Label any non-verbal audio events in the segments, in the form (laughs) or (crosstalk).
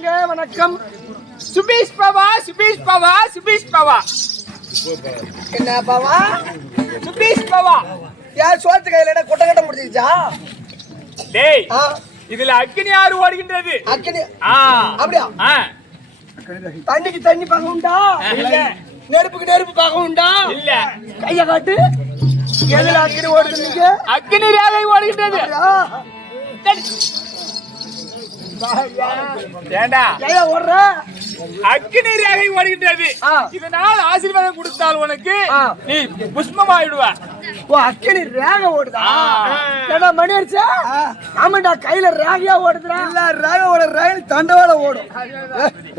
வாங்க வணக்கம். சுபீஷ் பவா சுபீஷ் பவா சுபீஷ் பவா என்ன பாவா சுபீஷ் பவா யார் சோத்து கையில கொட்ட கட்ட முடிஞ்சிச்சா டேய் இதுல அக்னி ஆறு ஓடுகின்றது. அக்கினி ஆ. அப்படியா? தண்ணிக்கு தண்ணி பார்க்க உண்டா? இல்ல. நெருப்புக்கு நெருப்பு பார்க்க உண்டா? இல்ல. கைய காட்டு. எதுல அக்கினி ஓடுது அக்னி ரேகை ஓடுகின்றது. ஏண்டா? ஓடுற. அக்னி ரேகை ஆ. இதனால் ஆசீர்வாதம் கொடுத்தால் உனக்கு. நீ புஷ்பமாயிடுவ. ஓ அக்கினி ரேக ஓடுதா. ஏடா மணி அடிச்சா? ஆமாண்டா கையில ரேகையா ஓடுதுடா. இல்ல ரேக ஓட ரேக தண்டவாள ஓடும்.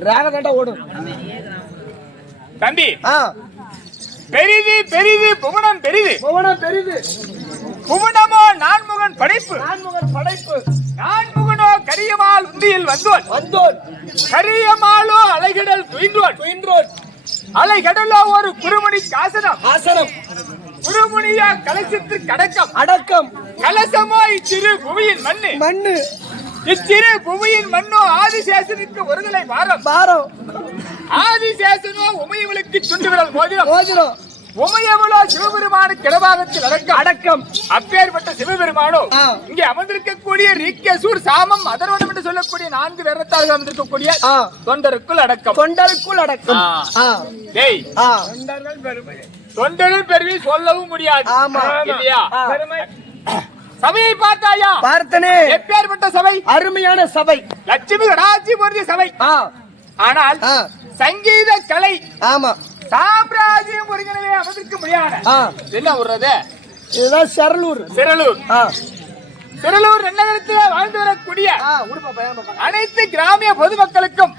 ரேக தண்டா ஓடும். தம்பி. பெரிது பெரிது புவனம் பெரிது. பவனம் பெரிது. புவனமோ நான்முகன் படைப்பு. நான்முகன் படைப்பு. நான்முகனோ கரியமால் உந்தியில் வந்தோன். வந்தோன். கரியமாலோ அலைகடல் துயின்றோன் துயின்றோன் அலைகடலோ ஒரு குருமணி காசனம். ஆசனம் குருமுனியா கலசத்து கடக்கம். அடக்கம். கலசமோ இச்சிறு புவியின் மண்ணு. மண்ணு. இச்சிறு புவியின் மண்ணோ ஆதிசேஷனுக்கு ஒருதலை வாரம் பாரம். ஆதிசேஷனோ உமையவளுக்கு சுண்டு விரல் மோதிரம். மோதிரம். உமையவளோ சிவபெருமானு கிடபாகத்தில் அடக்கம். அடக்கம். அப்பேற்பட்ட சிவபெருமானோ. இங்கே அமர்ந்திருக்கக்கூடிய ரீக்கசூர் சாமம் அதர்வனம் என்று சொல்லக்கூடிய நான்கு வேறத்தார்கள் அமர்ந்திருக்கக்கூடிய. தொண்டருக்குள் அடக்கம். தொண்டருக்குள் அடக்கம். டேய் ஆ. தொண்டரும் பெருமை. சொல்லவும் முடியாது. ஆமா. இல்லையா? ஆ. சபையை பார்த்தாயா? பார்த்தனே. எப்பேற்பட்ட சபை? அருமையான சபை. லட்சுமி கடாட்சி பொருந்திய சபை. ஆனால் சங்கீத கலை ஆமா. சாம்ராஜ்யம் ஒருங்கினவே அமர்ந்திருக்க முடியாது என்ன விடுறது இதுதான் சரலூர். சிறலூர் ஆ. சிறலூர் நன்னகரத்தில் வாழ்ந்து வரக்கூடிய அனைத்து கிராமிய பொதுமக்களுக்கும்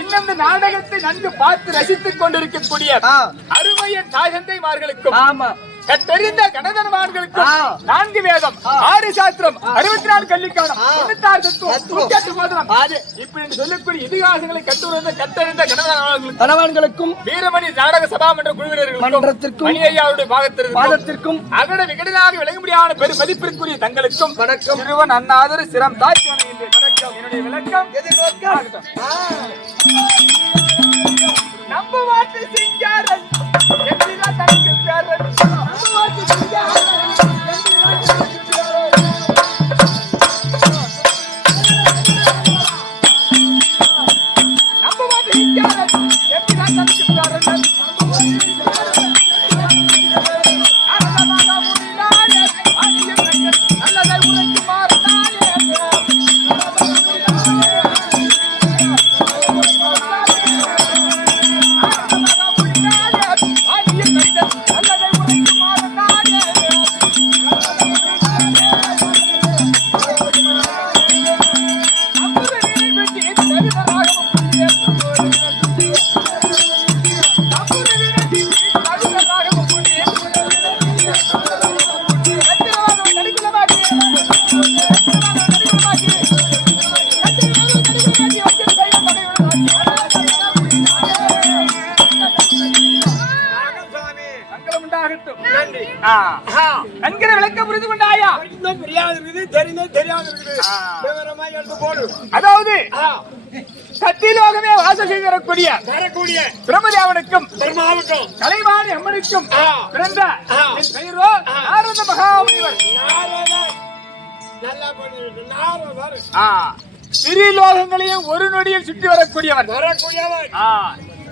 இன்னும் நாடகத்தை நன்கு பார்த்து ரசித்துக் கொண்டிருக்கக்கூடிய அருமைய தாயந்தைமார்களுக்கும் ஆமா. கற்றறிந்த கணதன்மார்களுக்கும் ஆ. நான்கு வேதம் ஆறு சாஸ்திரம் அறுபத்தி நாலு கல்விக்கானம். தொண்ணூத்தாறு தத்துவம். இப்படி சொல்லக்கூடிய இதிகாசங்களை கற்றறிந்த கணதன்மார்களுக்கும் கணவான்களுக்கும் வீரமணி நாடக சபா மன்ற குழுவினர்களுக்கும் மன்றத்திற்கும் மணி ஐயாவுடைய பாகத்திற்கும் பாதத்திற்கும் அகட விகடனாக விளங்க முடியாத பெரும் மதிப்பிற்குரிய தங்களுக்கும் வணக்கம். சிறுவன் அண்ணாதர் சிரம் வணங்குகின்றேன் வணக்கம் என்னுடைய விளக்கம் ஆகட்டும். தனக்கு பேரன் சத்தியலோகமே வாசம் செய்து வரக்கூடிய வரக்கூடிய பிரம்மதேவனுக்கும் பெருமாவுக்கும் கலைவாணி அம்மனுக்கும். பிறந்த பெயரோ நாரத மகாமுனிவர். திரிலோகங்களையும் ஒரு நொடியில் சுற்றி வரக்கூடியவன். வரக்கூடியவன்.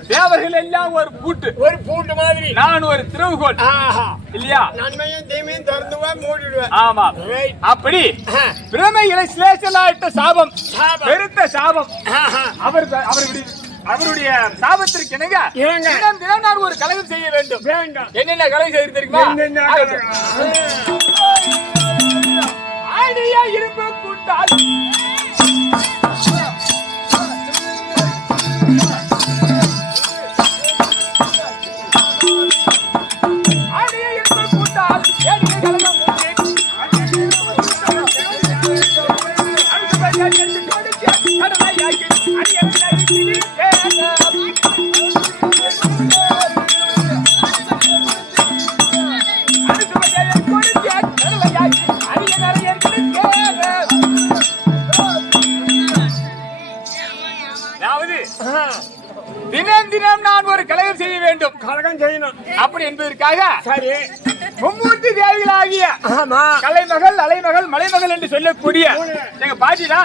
தேவர்கள் எல்லாம் ஒரு பூட்டு. ஒரு பூண்டு மாதிரி. நான் ஒரு திறவுகோல். ஆஹா. இல்லையா? நன்மையும் தீமையும் திறந்துவா மூடிடுவேன். ஆமா. அப்படி. பிரமைகளை சிலேசலாயிட்ட சாபம். பெருத்த சாபம். ஆஹா. அவர் அவருடைய சாபத்திற்கு இணங்க. தினம் தினம் நான் ஒரு கலகம் செய்ய வேண்டும். என்னென்ன கலகம் செய்து தெரியுமா? ஆடிய இரும்பு கூட்டால். சரி மும்மூர்த்தி தேவிகளாகிய ஆமா. கலைமகள் அலைமகள் மலைமகள் என்று சொல்லக்கூடிய எங்க பாட்டிடா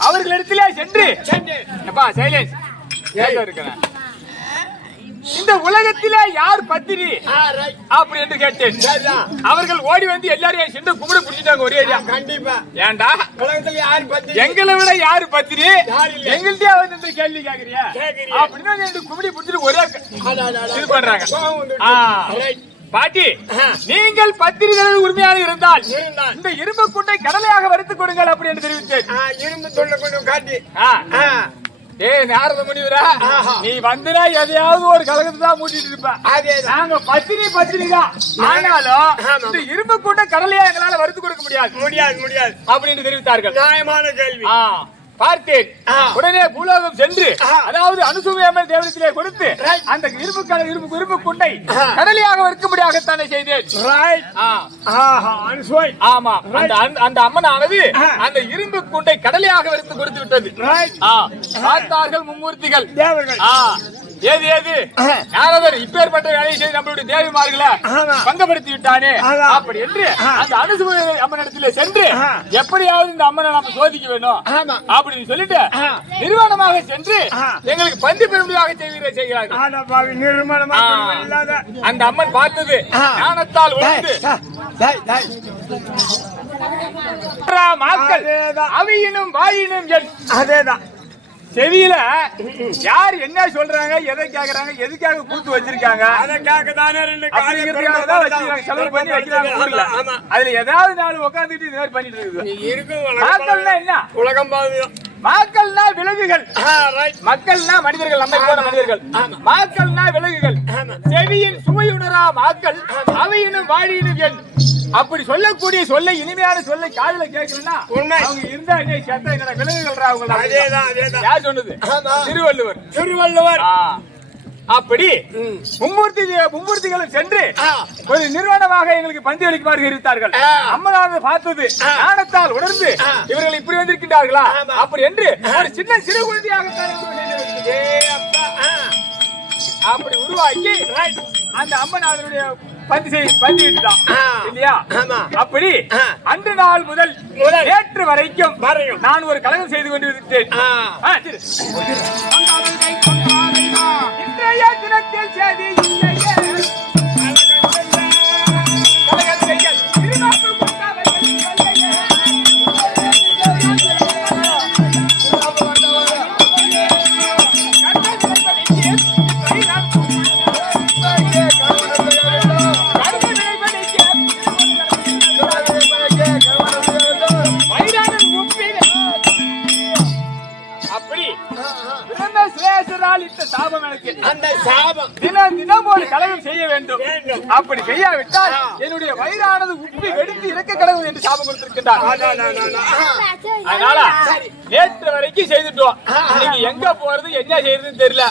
அவர்களிடத்திலே சென்று. எப்பா சைலன்ஸ் ஏக இருக்கிறேன் இந்த உலகத்திலே யார் பத்திரி அப்படி என்று கேட்டேன் அவர்கள் ஓடி வந்து எல்லாரையும் சென்று கும்பிட பிடிச்சிட்டாங்க ஒரே கண்டிப்பா ஏன்டா உலகத்துல யாரு பத்தி எங்களை விட யாரு பத்திரி யார் இல்ல. எங்கள்கிட்டயே வந்து இந்த கேள்வி கேக்குறியா? அப்படின்னு ரெண்டு கும்பிடி பிடிச்சிட்டு ஒரே. இது பண்றாங்க பாட்டி. நீங்கள் பத்திரிகைகள் உரிமையாக இருந்தால். இந்த இரும்பு கூட்டை கடலையாக வறுத்துக் கொடுங்கள் அப்படி என்று தெரிவித்தேன் இரும்பு தொல்லை கொஞ்சம் காட்டி ஏய் நாரத முனிவரா. நீ வந்துனா எதையாவது ஒரு கலகத்தை தான் மூட்டிட்டு இருப்ப. நாங்க பத்தினி பத்தினி தான். ஆனாலும். இந்த இரும்பு கூட்ட கடலையா எங்களால வறுத்து கொடுக்க முடியாது. முடியாது முடியாது. அப்படின்னு தெரிவித்தார்கள். நியாயமான கேள்வி. பார்த்தேன். உடனே பூலோகம் சென்று. அதாவது அனுசுமையம்மன் தேவனத்திலே கொடுத்து. அந்த இரும்பு கடல் இரும்பு இரும்பு குண்டை. கடலையாக வறுக்கும்படியாகத்தானே செய்தேன். ஆமா. அந்த அந்த- அம்மனானது. அந்த இரும்பு குண்டை கடலையாக வறுத்து கொடுத்து விட்டது. பார்த்தார்கள் மும்மூர்த்திகள். தேவர்கள். ஏது ஏது. யாரவர் இப்பேற்பட்ட வேலையை செய்து நம்மளுடைய தேவிமார்களை. பங்கப்படுத்தி விட்டானே. அப்படி என்று. அந்த அனுசுவை அம்மனிடத்திலே சென்று ஆ. எப்படியாவது இந்த அம்மனை நம்ம சோதிக்க வேணும். அப்படின்னு சொல்லிட்டு. நிர்வாணமாக சென்று. எங்களுக்கு பந்தி பெருமையாக செய்கிற செய்கிறார்கள் அந்த அம்மன் பார்த்தது. ஞானத்தால். அவையினும் வாயினும் என் அதேதான் செவியில யார் என்ன சொல்றாங்க எதை கேக்குறாங்க எதுக்காக கூத்து வச்சிருக்காங்க? அதற்காக தானே ரெண்டு வச்சிருக்காங்க செலவு பண்ணி வைக்கிறாங்க. அதுல ஏதாவது நாள் உட்காந்துட்டு இது மாதிரி பண்ணிட்டு இருக்குது. என்ன? உலகம் பாவியம் மாக்கள்னா விலங்குகள். மக்கள்னா மனிதர்கள் நம்மை போல மனிதர்கள். மாக்கள்னா விலங்குகள். செவியின் சுவையுணரா மாக்கள் அவையினும் வாழினும் எண். அப்படி சொல்லக்கூடிய சொல்லை இனிமையான சொல்லை காதுல உண்மை. அவங்க இருந்தா என்ன செத்த என்னோட விலங்குகள் அவங்க அதேதான் யார் சொன்னது. திருவள்ளுவர் திருவள்ளுவர். அப்படி மும்மூர்த்தி மும்மூர்த்திகளும் சென்று. ஒரு நிறுவனமாக எங்களுக்கு பந்தி அளிக்குமாறு இருந்தார்கள். அம்மனானது பார்த்தது ஆ. ஞானத்தால் உணர்ந்து. இவர்கள் இப்படி வந்திருக்கின்றார்களா ஆமா. அப்படி என்று ஒரு சின்ன சிறு குழந்தையாக. அப்படி உருவாக்கி அந்த அம்மன் அதனுடைய பந்தி செய் பந்தி விட்டுதான். இல்லையா ஆமா. அப்படி. அன்று நாள் முதல். நேற்று வரைக்கும் வரையும். நான் ஒரு கலகம் செய்து கொண்டு விட்டேன் ஆ. ஆ, சரி. இன்றைய தினத்தில் செய்தி இல்லையே. அந்த சாபம் தினம் தினம் ஒரு கலகம் செய்ய வேண்டும். அப்படி செய்யாவிட்டால். என்னுடைய வயிறானது உப்பி வெடித்து இறக்க கடவுள் என்று சாபம் கொடுத்திருக்கின்றார். அதனால. நேற்று வரைக்கும் செய்துட்டோம். இன்னைக்கு எங்க போறது என்ன செய்யறதுன்னு தெரியல.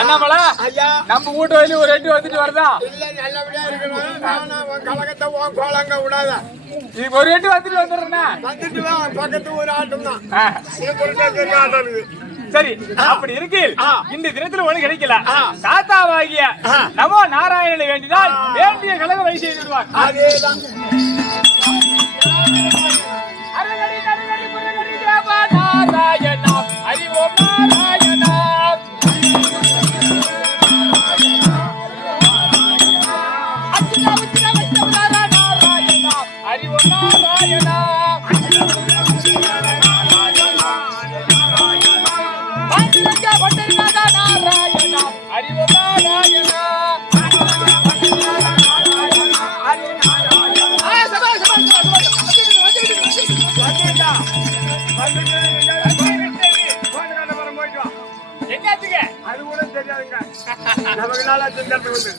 அண்ணாமலை நம்ம வீட்டு வரையிலும் ஒரு ரெண்டு வந்துட்டு வருதா இல்ல நல்லபடியா இருக்கணும் கலகத்தை உன் கோலங்க விடாத இது ஒரு ரெண்டு வந்துட்டு வந்துடுறேன்னா வந்துட்டு பக்கத்து ஒரு ஆட்டம் தான் ஆட்டம் சரி அப்படி இருக்கையில் இந்த தினத்தில் ஒண்ணு கிடைக்கல. தாத்தாவாகிய நமோ நாராயணனை வேண்டினால் வேண்டிய கழக வயசு எழுதுவார் நாராயணா. அறிவோம் நாராயணா. அறிவோம் நாராயணா.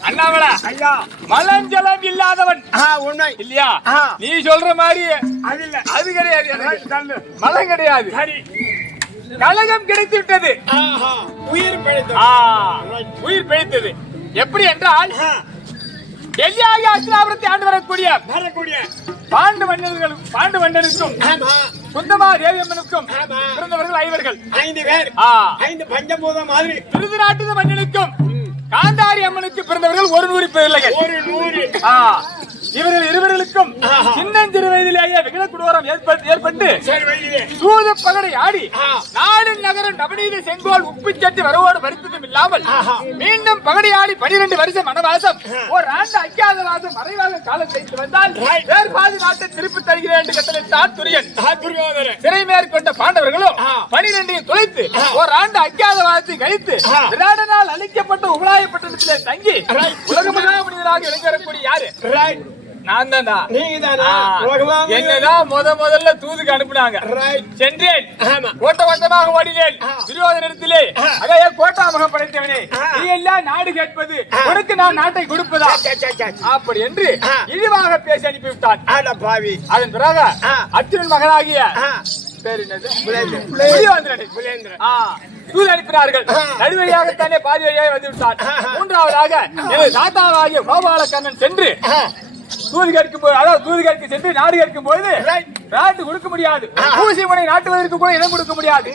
அண்ணாமலா. ஐயா. மலஞ்சலம் இல்லாதவன். உண்மை. இல்லையா. நீ சொல்ற மாதிரி அது இல்ல. அது கிடையாது. மலம் கிடையாது. சரி. கழகம் கிடைத்து விட்டது உயிர் பிழைத்தோம் ஆ, உயிர் பிழைத்தது. எப்படி என்றால் டெல்லியாகி அஸ்திராபுரத்தை ஆண்டு வரக்கூடிய வரக்கூடிய பாண்டு மன்னர்களும் பாண்டு மன்னனுக்கும் சுந்தமா தேவியம்மனுக்கும். பிறந்தவர்கள் ஐவர்கள். ஐந்து பேர். ஐந்து பஞ்சபூதம் மாதிரி. திருதிராட்டுத மன்னனுக்கும் காந்தாரி அம்மனுக்கு பிறந்தவர்கள் ஒரு நூறு பிள்ளைகள் ஒரு நூறு. ஆ, இவர்கள் இருவர்களுக்கும். சின்னஞ்சிறு வயதிலேயே விகட குடோரம் ஏற்பட்டு சூது பகடை ஆடி. நாடு நகரம் நவநீத செங்கோல் உப்பு சட்டி வரவோடு வருத்ததும் இல்லாமல். மீண்டும் பகடை ஆடி பனிரெண்டு வருஷம் மனவாசம் ஒரு ஆண்டு அஞ்சாத வாசம் மறைவாக காலம் கழித்து வந்தால் Right. வேறு பாதி நாட்டை திருப்பி தருகிறேன் என்று கட்டளையிட்டான் துரியன் துரியோதரன் சிறை மேற்கொண்ட பாண்டவர்களும். பனிரெண்டையும் தொலைத்து ஆ. ஒரு ஆண்டு அஞ்சாத வாரத்தை கழித்து. விராடனால் அழிக்கப்பட்ட உகலாயப்பட்டணத்திலே தங்கி. உலகமகா மனிதராக இளைஞரக்கூடிய யாரு நான் நீங்க தானா என்னதான் முத முதல்ல தூதுக்கு அனுப்புனாங்க சென்றேன். ஓட்ட ஓட்டமாக ஓடினேன் ஆ. துரியோதனத்திலே ஆ. அதே கோட்டாமகம் படைத்தவனே ஆ. நீ எல்லாம் நாடு கேட்பது. உனக்கு நான் நாட்டை கொடுப்பதா. அப்படி என்று. இழிவாக பேசி அனுப்பிவிட்டான் பாவி அதன் பிறகு. அர்ஜுனன் மகனாகிய அனுப்பினார்கள். நடுவழியாகத்தானே பாதி வழியாக வந்து விட்டான். மூன்றாவதாக எனது தாத்தாவாகிய கோபாலக்கண்ணன் சென்று தூது கேட்கும் போது அதாவது தூது கேட்க சென்று நாடு கேட்கும் போது Right. நாட்டு கொடுக்க முடியாது. ஆ. ஊசி முனை நாட்டுவதற்கு கூட இடம் கொடுக்க முடியாது.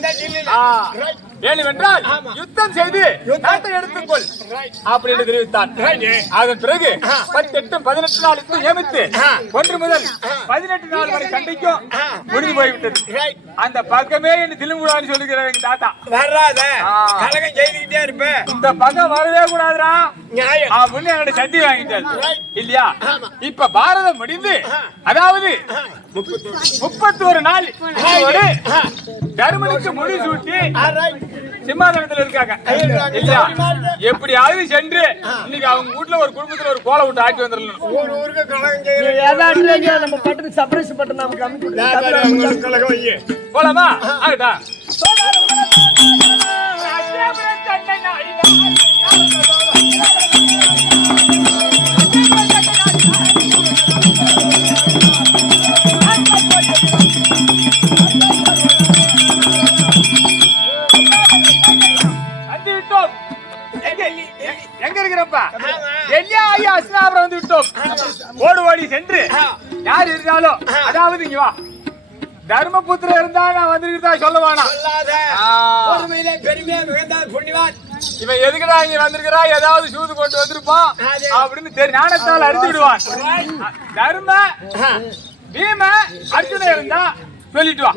ஏனென்றால். யுத்தம் செய்து நாட்டை எடுத்துக்கொள். அப்படின்னு தெரிவித்தான். அதன் பிறகு. பத்தெட்டு பதினெட்டு நாள் யுத்தம் நியமித்து. ஒன்று முதல். பதினெட்டு நாள் வரை சண்டைக்கும். முடிந்து போய்விட்டது. அந்த பக்கமே என்ன திலுங்குடான்னு சொல்லுகிறார் எங்க தாத்தா வராத ஆ. கலகம் செய்துக்கிட்டே இருப்ப இந்த பக்கம் வரவே கூடாதுடா நியாயம் அப்படின்னு என்னோட சட்டி வாங்கிட்டாரு. இல்லையா. இப்ப பாரதம் முடிந்து. அதாவது முப்பத்தொரு. முப்பத்தோரு நாள் தருமனுக்கு முடி சூட்டி. சிம்மாசனத்துல இருக்காங்க. இல்லையா? எப்படியாவது சென்று இன்னைக்கு அவங்க வீட்டுல ஒரு குடும்பத்துல ஒரு கோலை விட்டு ஆக்கி வந்துடணும் ஒரு ஊருக்கு கலகம் எங்க இருக்கிறப்பா? ஆமா. எல்லையா ஐயா அஸ்னாபுரம் வந்து விட்டோம். ஓடு ஓடி சென்று. யார் இருந்தாலும் அதாவது இங்க வா. தர்மபுத்திர இருந்தா நான் வந்திருக்கிறதா சொல்ல வேணாம் சொல்லாத. ஆ. பொறுமையிலே பெருமையா இவன் எதுக்குடா இங்க வந்திருக்கிறா? ஏதாவது சூது கொண்டு வந்திருப்பான். அப்படின்னு தெரி ஞானத்தால் அறிந்து விடுவான். தர்ம பீம அர்ஜுன இருந்தா சொல்லிட்டு வா.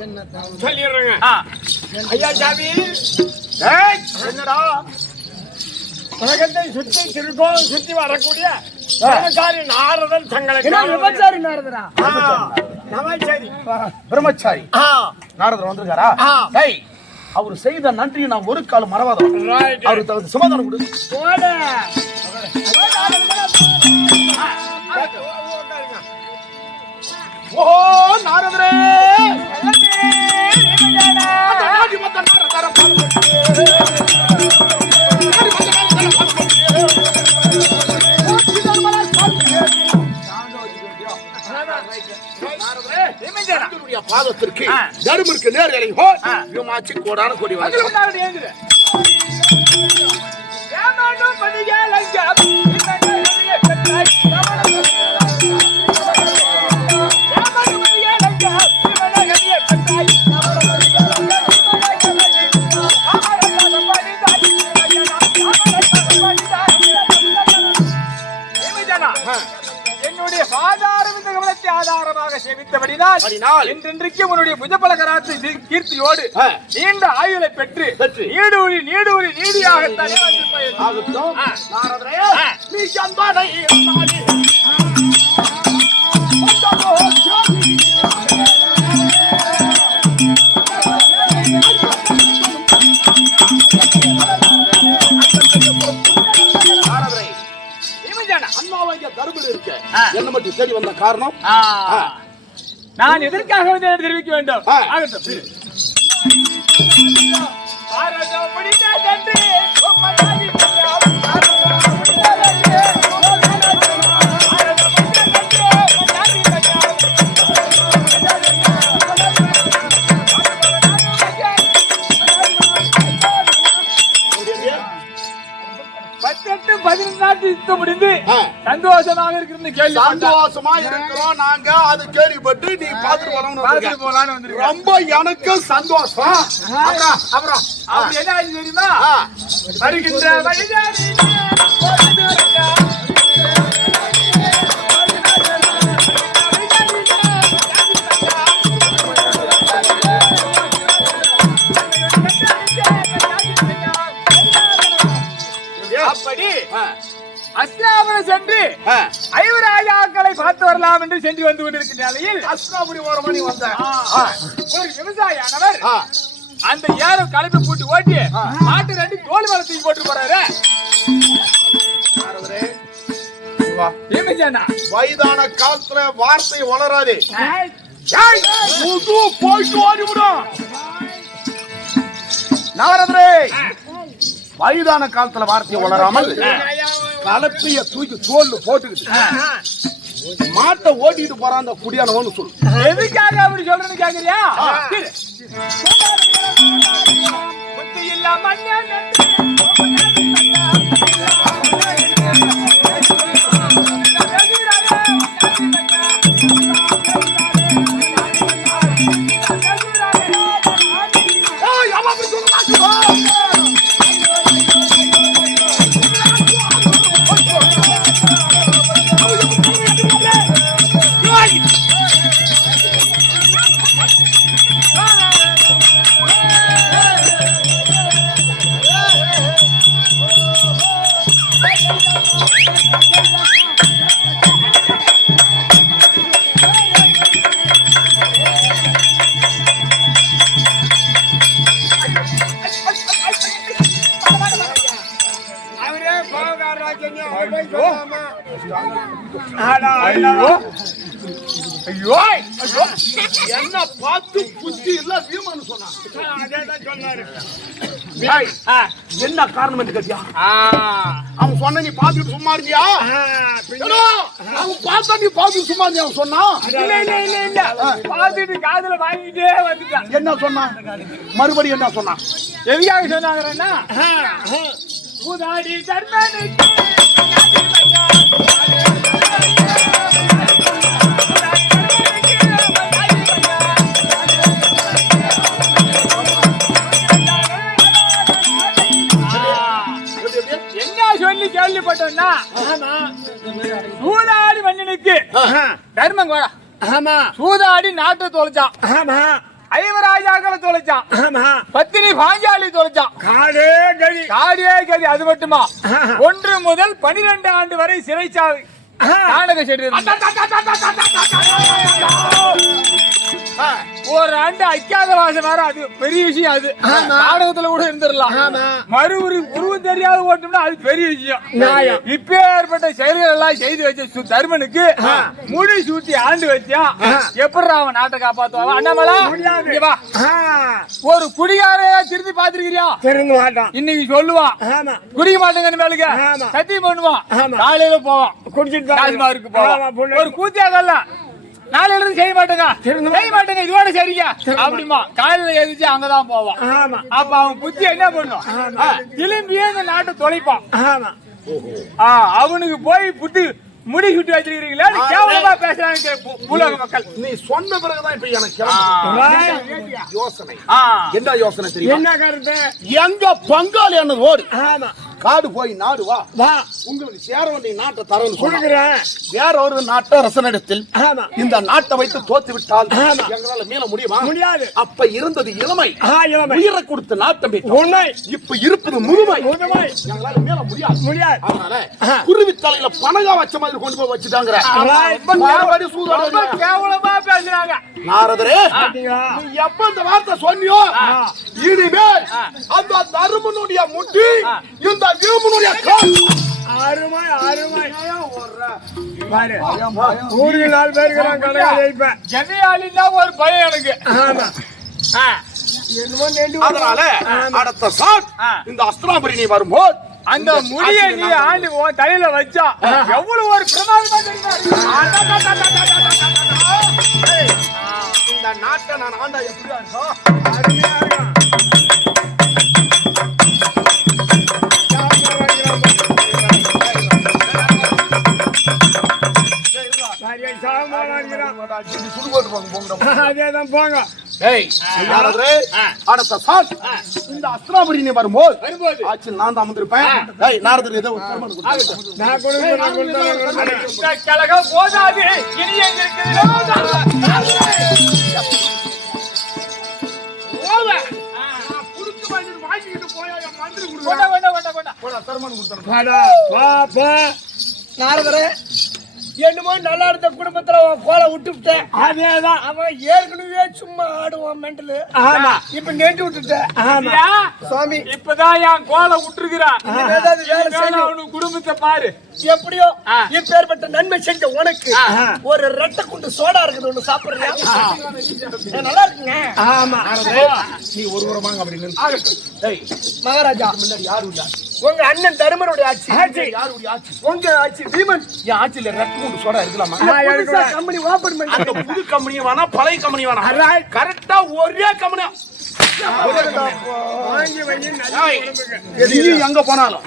சொல்லிடுறேங்க. ஐயா சாமி. என்னடா? உலகத்தை சுத்தி திருக்கோள் சுத்தி வரக்கூடிய பிரம்மச்சாரி நாரதன் தங்களை விபச்சாரி நாரதரா? பிரம்மச்சாரி. ஆ. நாரதர் வந்திருக்காரா. டேய் அவர் செய்த நன்றியை நான் ஒரு காலம் மறவாதோம் அவருக்கு சமாதானம் கொடு. பாதத்திற்கு. தருமருக்கு நேர் இலை ஹோ கோடான கொடி வாங்க என்னுடைய ஆதாரம் இந்த கவனத்தை ஆதாரமாக சேமித்தபடினால் படினால் என்றென்றைக்கு உன்னுடைய புஜபலகராத்து கீர்த்தியோடு. நீண்ட ஆயுளை பெற்று பெற்று. நீடூழி நீடூழி நீடியாக தலைவாசி ஆகட்டும். இங்க தர்மன் இருக்க. என்ன மட்டும் தேடி வந்த காரணம். நான் எதற்காக வந்து தெரிவிக்க வேண்டும். ஆகட்டும். சந்தோஷமாக இருக்கிறது கேள்வி சந்தோஷமா இருக்கிறோம். நாங்க அது கேள்விப்பட்டு நீ பாத்துட்டு வந்திருக்கேன். ரொம்ப எனக்கு சந்தோஷம். அப்புறம் அப்புறம் அப்படி என்ன ஆச்சு தெரியுமா. வருகின்ற அஸ்லாபுரம் சென்று. ஐவராஜாக்களை பார்த்து வரலாம் என்று சென்று வந்து கொண்டிருக்கிற நிலையில் அஸ்ராபுரி ஓரமா நீ வந்த ஒரு விவசாயியானவர் ஆ. அந்த ஏரம் கலப்பை போட்டு ஓட்டி மாட்டு ரெண்டு தோல் மேல தூக்கி போட்டு போறாரு. வயதான காலத்துல வார்த்தை வளராது. முது போயிட்டு ஓடிவிடும் நவரத்ரே வயதான காலத்துல வார்த்தை வளராமல் கலப்பைய தூக்கி தோல்ல போட்டுக்கிட்டு. மாட்டை ஓட்டிட்டு போறான் அந்த குடியானவன்னு சொல்லு. எதுக்காக அப்படி சொல்றேன்னு கேக்குறியா? சரி. என்ன காரணம் கேட்டியா. அவன் சொன்ன நீ பாத்துட்டு சும்மா ஏடா, அவன் பார்த்தா நீ பாத்துட்டு சும்மா இருந்தியா அவன் சொன்னான் இல்ல இல்ல இல்ல இல்ல. பார்த்துட்டு காதுல வாங்கிட்டே வந்துட்டான் என்ன சொன்னான் மறுபடியும் என்ன சொன்னான் எதுக்காக சொன்னாங்கன்னா. பூதாடி தர்மனுக்கு. கேள்விப்பட்டோம்னா சூதாடி மன்னனுக்கு தர்மம் கோடா. ஆமா. சூதாடி நாட்டை தொலைச்சான் ஆமா. ஐவராஜாக்களை தொலைச்சான் ஆமா. பத்தினி பாஞ்சாலி தொலைச்சான் காடே கழி காடியே கதி அது மட்டுமா? ஒன்று முதல் பனிரெண்டு ஆண்டு வரை சிறைச்சாலை. நாடக சென்று ஒரு ஆண்டு அக்காத வாசம் வேற அது பெரிய விஷயம் அது. நாடகத்துல கூட இருந்துடலாம். மறு உரு உருவம் தெரியாத ஓட்டம்னா அது பெரிய விஷயம். நியாயம். இப்ப ஏற்பட்ட செயல்கள் எல்லாம் செய்து வச்ச தர்மனுக்கு முடி சூட்டி ஆண்டு வச்சா எப்படி அவன் நாட்டை காப்பாத்துவான்? அண்ணாமலா. வா. ஒரு குடிகாரையா திரும்பி பாத்துருக்கிறியா திரும்ப மாட்டான். இன்னைக்கு சொல்லுவான். குடிக்க மாட்டேங்க மேலுக்கு. சத்தியம் பண்ணுவான். காலையில போவான். குடிச்சிட்டு போவான். ஒரு கூத்தியாகல நாளையில இருந்து செய்ய மாட்டேங்க. செய்ய மாட்டேங்க. இதோட சரிங்க அப்படிமா காலையில எதிர்த்து அங்கதான் போவான் அப்ப அவன் புத்தி என்ன பண்ணும்? திரும்பியே இந்த நாட்டை தொலைப்பான். அவனுக்கு போய் புத்தி முடி சுட்டி வச்சிருக்கீங்களா கேவலமா பேசுறாங்க பூலோக மக்கள். நீ சொன்ன பிறகுதான் இப்ப எனக்கு. யோசனை? என்ன யோசனை தெரியுமா? என்ன கருத்து? எங்க பங்காளி என்ன ஓடு ஆமா. காடு போய் நாடு வா. வா உங்களுக்கு சேர வேண்டிய நாட்டை சொன்னான். கொடுக்குறேன். வேற ஒரு நாட்டை ரசனிடத்தில் ஆமா. இந்த நாட்டை வைத்து தோத்து விட்டால். எங்களால மீள முடியுமா? முடியாது. அப்ப இருந்தது இளமை. உயிரை கொடுத்து நாட்டம். உண்மை. இப்ப இருப்பது முதுமை முதுமை எங்களால மீள முடியாது. முடியாது. அதனால குருவி தலையில பனகா வச்ச மாதிரி கொண்டு போய் சூதாடு கேவலமா பேசுறாங்க. நாரதரே? நீ எப்ப இந்த வார்த்தை சொன்னியோ? இனிமேல் அந்த தருமனுடைய முட்டி இந்த வீமனுடைய கால் அருமை அருமை பாரு ஊருக்கு நாலு பேருக்கு கணக்கு ஜெயிப்பேன் ஜெனியாலின்னா ஒரு பயம் எனக்கு ஆமா ஆ, அதனால அடுத்த சாட். இந்த அஸ்திராபுரி நீ வரும்போது அந்த முடிய நீ ஆண்டு தலையில வச்சா எவ்வளவு ஒரு பிரமாதமா இந்த நாட்டை நான் ஆண்டா எப்படியா அதேதான் போங்க (laughs) இந்த அஸ்திராபுரி நீ வரும்போது. ஆச்சு நான் தான் வந்திருப்பேன். நாரதர் ஏதோ கழகம் போதாது. இனி. நாரதரே. என்னமோ நல்லா இருந்த குடும்பத்துல உன் கோலை விட்டுவிட்டேன். அதேதான். அவன் ஏற்கனவே சும்மா ஆடுவான் மெண்டலு. ஆமா. இப்ப நெஞ்சு விட்டுட்டேன். ஆமா. சுவாமி. இப்பதான் என் கோலை விட்டுருக்கிறான் அவனுக்கு குடும்பத்தை பாரு. எப்படியோ. இப்பேற்பட்ட நன்மை செஞ்ச உனக்கு. ஒரு ரெட்டை குண்டு சோடா இருக்குது ஒண்ணு சாப்பிடுறியா? நல்லா இருக்குங்க. ஆமா. நீ ஒரு உரமாங்க அப்படி நின்று ஏய் மகாராஜா. முன்னாடி யாரு இல்ல. உங்க அண்ணன் தருமனுடைய ஆட்சி. யாரு உடைய ஆட்சி? உங்க ஆட்சி பீமன் என் ஆட்சியில ரெட்டு மூணு சோடா இருக்கலாமா. கம்பெனி ஓபன் அந்த பண்ணி புது கம்பெனி வேணா பழைய கம்பெனி வேணா. கரெக்டா ஒரே கம்பெனி. எங்க போனாலும்.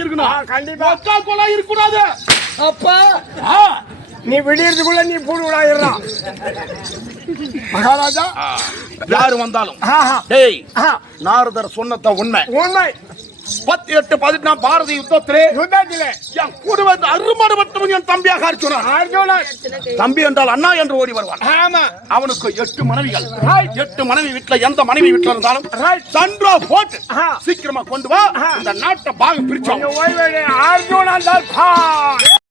இருக்கணும். கண்டிப்பா. இருக்கக்கூடாது. அப்பா. நீ விடியறதுக்குள்ள நீ பூடு விடாயிடுறான். மகாராஜா. யாரு வந்தாலும். டேய் நாரதர் சொன்னத உண்மை. உண்மை. பத்து எட்டு பதினெட்டாம் பாரதி யுத்தத்திலே யுத்தத்திலே. என் கூட வந்து அருமாடுபட்டவன் என் தம்பியாக அர்ஜுனன். தம்பி என்றால் அண்ணா என்று ஓடி வருவான். ஆமா. அவனுக்கு எட்டு மனைவிகள். எட்டு மனைவி வீட்டுல எந்த மனைவி வீட்டுல இருந்தாலும் தன்றா போட்டு. சீக்கிரமா கொண்டு வா. இந்த நாட்டை பாகம் பிரிச்சோம். தான்